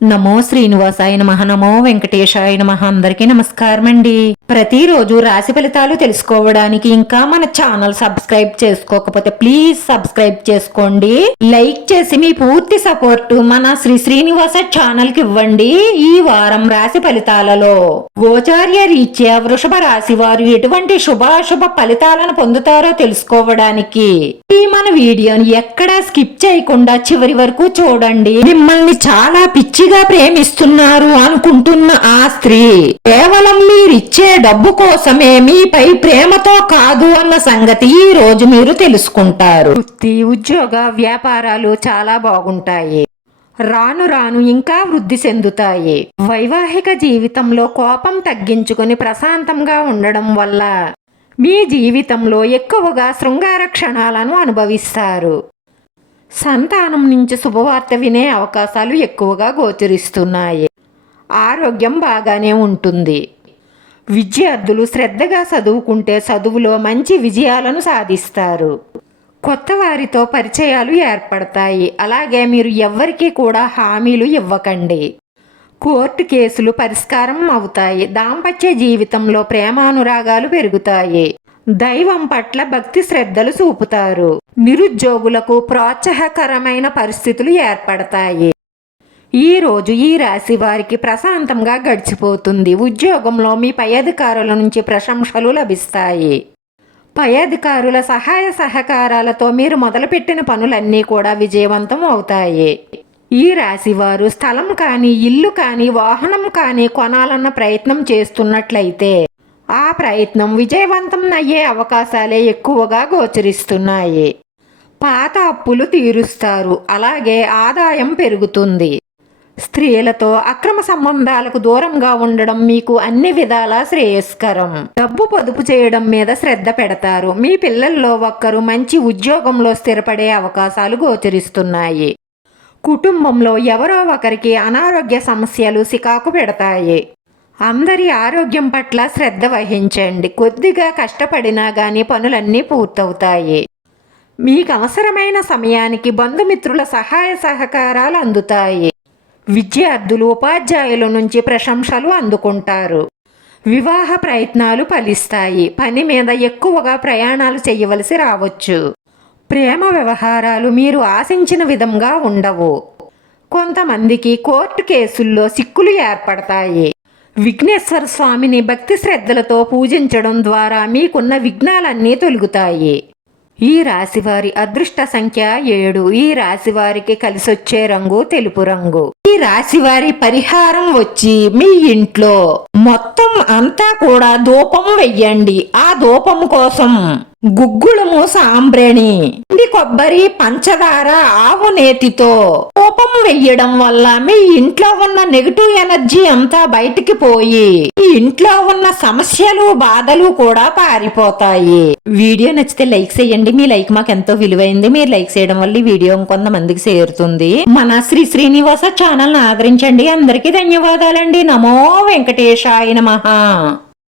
నమో శ్రీనివాసాయ నమః. నమో వెంకటేశాయ నమః. అందరికీ నమస్కారం అండి. ప్రతిరోజు రాశి ఫలితాలు తెలుసుకోవడానికి ఇంకా మన ఛానల్ సబ్స్క్రైబ్ చేసుకోకపోతే ప్లీజ్ సబ్స్క్రైబ్ చేసుకోండి. లైక్ చేసి మీ పూర్తి సపోర్ట్ మన శ్రీనివాస ఛానల్ కి ఇవ్వండి. ఈ వారం రాశి ఫలితాలలో గోచార్య రీత్యా వృషభ రాశి వారు ఎటువంటి శుభాశుభ ఫలితాలను పొందుతారో తెలుసుకోవడానికి ఈ మన వీడియోని ఎక్కడా స్కిప్ చేయకుండా చివరి వరకు చూడండి. మిమ్మల్ని చాలా పిచ్చిగా ప్రేమిస్తున్నారు అనుకుంటున్న ఆ స్త్రీ కేవలం మీరిచ్చే డబ్బు కోసమే మీపై ప్రేమతో కాదు అన్న సంగతి ఈ రోజు మీరు తెలుసుకుంటారు. వృత్తి, ఉద్యోగ, వ్యాపారాలు చాలా బాగుంటాయి. రాను రాను ఇంకా వృద్ధి చెందుతాయి. వైవాహిక జీవితంలో కోపం తగ్గించుకొని ప్రశాంతంగా ఉండడం వల్ల మీ జీవితంలో ఎక్కువగా శృంగార క్షణాలను అనుభవిస్తారు. సంతానం నుంచి శుభవార్త వినే అవకాశాలు ఎక్కువగా గోచరిస్తున్నాయి. ఆరోగ్యం బాగానే ఉంటుంది. విద్యార్థులు శ్రద్ధగా చదువుకుంటే చదువులో మంచి విజయాలను సాధిస్తారు. కొత్త వారితో పరిచయాలు ఏర్పడతాయి. అలాగే మీరు ఎవ్వరికీ కూడా హామీలు ఇవ్వకండి. కోర్టు కేసులు పరిష్కారం అవుతాయి. దాంపత్య జీవితంలో ప్రేమానురాగాలు పెరుగుతాయి. దైవం పట్ల భక్తి శ్రద్ధలు చూపుతారు. నిరుద్యోగులకు ప్రోత్సాహకరమైన పరిస్థితులు ఏర్పడతాయి. ఈ రోజు ఈ రాశి వారికి ప్రశాంతంగా గడిచిపోతుంది. ఉద్యోగంలో మీ పై అధికారుల నుంచి ప్రశంసలు లభిస్తాయి. పై అధికారుల సహాయ సహకారాలతో మీరు మొదలుపెట్టిన పనులన్నీ కూడా విజయవంతం అవుతాయి. ఈ రాశి వారు స్థలం కానీ, ఇల్లు కానీ, వాహనం కానీ కొనాలన్న ప్రయత్నం చేస్తున్నట్లయితే ఆ ప్రయత్నం విజయవంతం అయ్యే అవకాశాలే ఎక్కువగా గోచరిస్తున్నాయి. పాత అప్పులు తీరుస్తారు. అలాగే ఆదాయం పెరుగుతుంది. స్త్రీలతో అక్రమ సంబంధాలకు దూరంగా ఉండడం మీకు అన్ని విధాలా శ్రేయస్కరం. డబ్బు పొదుపు చేయడం మీద శ్రద్ధ పెడతారు. మీ పిల్లల్లో ఒక్కరు మంచి ఉద్యోగంలో స్థిరపడే అవకాశాలు గోచరిస్తున్నాయి. కుటుంబంలో ఎవరో ఒకరికి అనారోగ్య సమస్యలు సికాకు పెడతాయి. అందరి ఆరోగ్యం పట్ల శ్రద్ధ వహించండి. కొద్దిగా కష్టపడినా గానీ పనులన్నీ పూర్తవుతాయి. మీకు అవసరమైన సమయానికి బంధుమిత్రుల సహాయ సహకారాలు అందుతాయి. విద్యార్థులు ఉపాధ్యాయుల నుంచి ప్రశంసలు అందుకుంటారు. వివాహ ప్రయత్నాలు ఫలిస్తాయి. పని మీద ఎక్కువగా ప్రయాణాలు చేయవలసి రావచ్చు. ప్రేమ వ్యవహారాలు మీరు ఆశించిన విధంగా ఉండవు. కొంతమందికి కోర్టు కేసుల్లో సిక్కులు ఏర్పడతాయి. విఘ్నేశ్వర స్వామిని భక్తి శ్రద్ధలతో పూజించడం ద్వారా మీకున్న విఘ్నాలన్నీ తొలగుతాయి. ఈ రాశివారి అదృష్ట సంఖ్య 7. ఈ రాశివారికి కలిసొచ్చే రంగు తెలుపు రంగు. ఈ రాశివారి పరిహారం వచ్చి మీ ఇంట్లో మొత్తం అంతా కూడా ధూపం వెయ్యండి. ఆ ధూపం కోసం గుగ్గుళము, సాంబ్రేణి, కొబ్బరి, పంచదార, ఆవు నేతితో ధూపం వెయ్యడం వల్ల మీ ఇంట్లో ఉన్న నెగటివ్ ఎనర్జీ అంతా బయటికి పోయి ఈ ఇంట్లో ఉన్న సమస్యలు, బాధలు కూడా పారిపోతాయి. వీడియో నచ్చితే లైక్ చేయండి. మీ లైక్ మాకు ఎంతో విలువైంది. మీరు లైక్ చేయడం వల్ల ఈ వీడియో కొంతమందికి చేరుతుంది. మన శ్రీనివాస ఛానల్ ఆదరించండి. అందరికీ ధన్యవాదాలండి. నమో వెంకటేశాయ నమః.